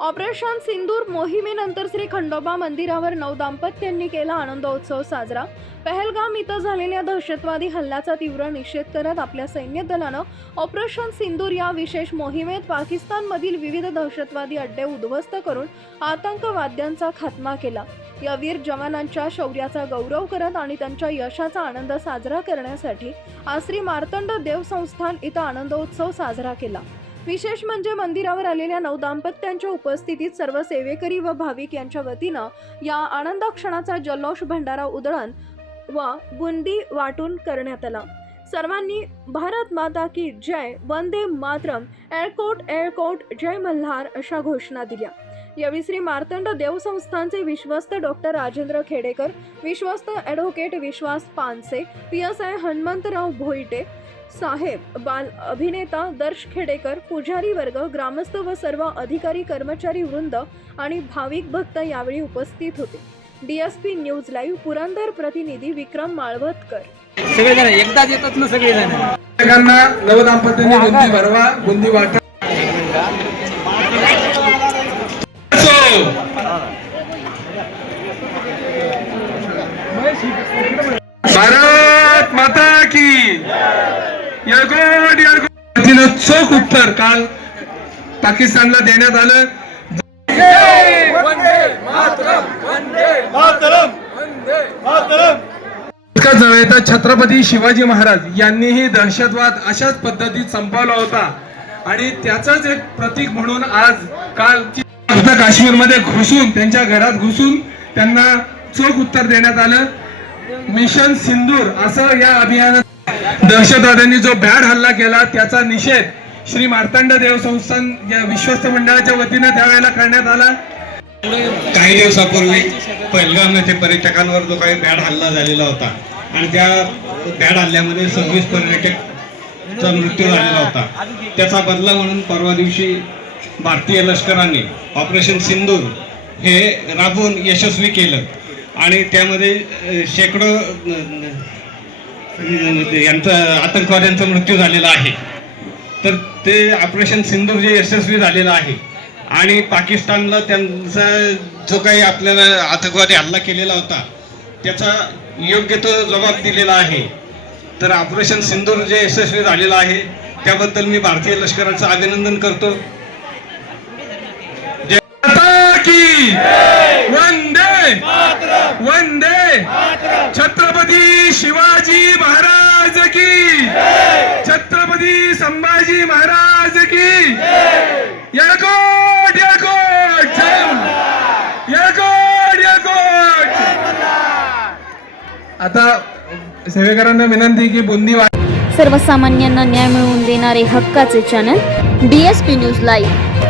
Operation Sindoor मोहिमेनंतर श्री खंडोबा मंदिरावर नवदाम्पत्यांनी केला आनंदोत्सव साजरा. पहलगाम इथं झालेल्या दहशतवादी हल्ल्याचा तीव्र निषेध करत आपल्या सैन्य दलानं ऑपरेशन सिंदूर या विशेष मोहिमेत पाकिस्तानमधील विविध दहशतवादी अड्डे उद्ध्वस्त करून आतंकवाद्यांचा खात्मा केला. या वीर जवानांच्या शौर्याचा गौरव करत आणि त्यांच्या यशाचा आनंद साजरा करण्यासाठी आज श्री मार्तंड देव संस्थान इथं आनंदोत्सव साजरा केला. विशेष म्हणजे मंदिरावर आलेल्या नऊ दाम्पत्यांच्या उपस्थितीत सर्व सेवेकरी व भाविक यांच्या वतीनं या आनंद क्षणाचा जल्लोष भंडारा उधळण व बुंदी वाटून करण्यात आला. सर्वांनी भारत माता की जय वंदे मातरम एअरकोट एअरकोट जय मल्हार अशा घोषणा दिल्या. यावेळी श्री मार्तंड देव संस्थानचे विश्वस्त डॉक्टर राजेंद्र खेडेकर विश्वस्त advocate Vishwas Panse P S I Hanumantrao Bhoite साहेब बाल अभिनेता दर्श खेडेकर पुजारी वर्ग ग्रामस्थ व सर्व अधिकारी कर्मचारी वृंद आणि भाविक भक्त यावेळी उपस्थित होते. डीएसपी न्यूज लाईव्ह पुरंदर प्रतिनिधी विक्रम माळवतकर. सगळेजण एकदाच येतात ना सगळेजण. सगळ्यांना नवदाम्पत्यांनी बुंदी भरवा बुंदी वाटा असो. भारत माता की तिनं चोख उत्तर काल पाकिस्तानला देण्यात आलं. नव्हे तर छत्रपती शिवाजी महाराज यांनीही दहशतवाद अशाच पद्धतीत संपवला होता. आणि त्याचंच एक प्रतीक म्हणून आज काल काश्मीर काश्मीरमध्ये घुसून त्यांच्या घरात घुसून त्यांना चोख उत्तर देण्यात आलं. मिशन सिंदूर असं या अभियानात दहशतवाद्यांनी जो भ्याड हल्ला केला त्याचा निषेध श्री मार्तंड देव संस्थान या विश्वस्त मंडळाच्या वतीने त्यावेळेला करण्यात आला. काही दिवसापूर्वी पहिलगाम येथे पर्यटकांवर जो काही भ्याड हल्ला झालेला होता आणि त्या भ्याड हल्ल्यामध्ये सव्वीस पर्यटकचा मृत्यू झालेला होता. त्याचा बदला म्हणून परवा दिवशी भारतीय लष्कराने ऑपरेशन सिंदूर हे राबवून यशस्वी केलं. आणि त्यामध्ये शेकडो यांचा आतंकवाद्यांचा मृत्यू झालेला आहे. तर ते ऑपरेशन सिंदूर जे यशस्वी झालेलं आहे. आणि पाकिस्तानला त्यांचा जो काही आपल्याला आतंकवादी हल्ला केलेला होता त्याचा योग्य तो जबाब दिलेला आहे. तर ऑपरेशन सिंदूर जे यशस्वी झालेलं आहे. त्याबद्दल मी भारतीय लष्कराचं अभिनंदन करतो. माता की वंदे! छत्रपती शिवाजी महाराज की! छत्रपती संभाजी महाराज की! येळकोट येळकोट! जय येळकोट येळकोट! आता सेवेकरांना विनंती की बुंदी सर्वसामान्यांना न्याय मिळवून देणारे हक्काचे channel D S P news live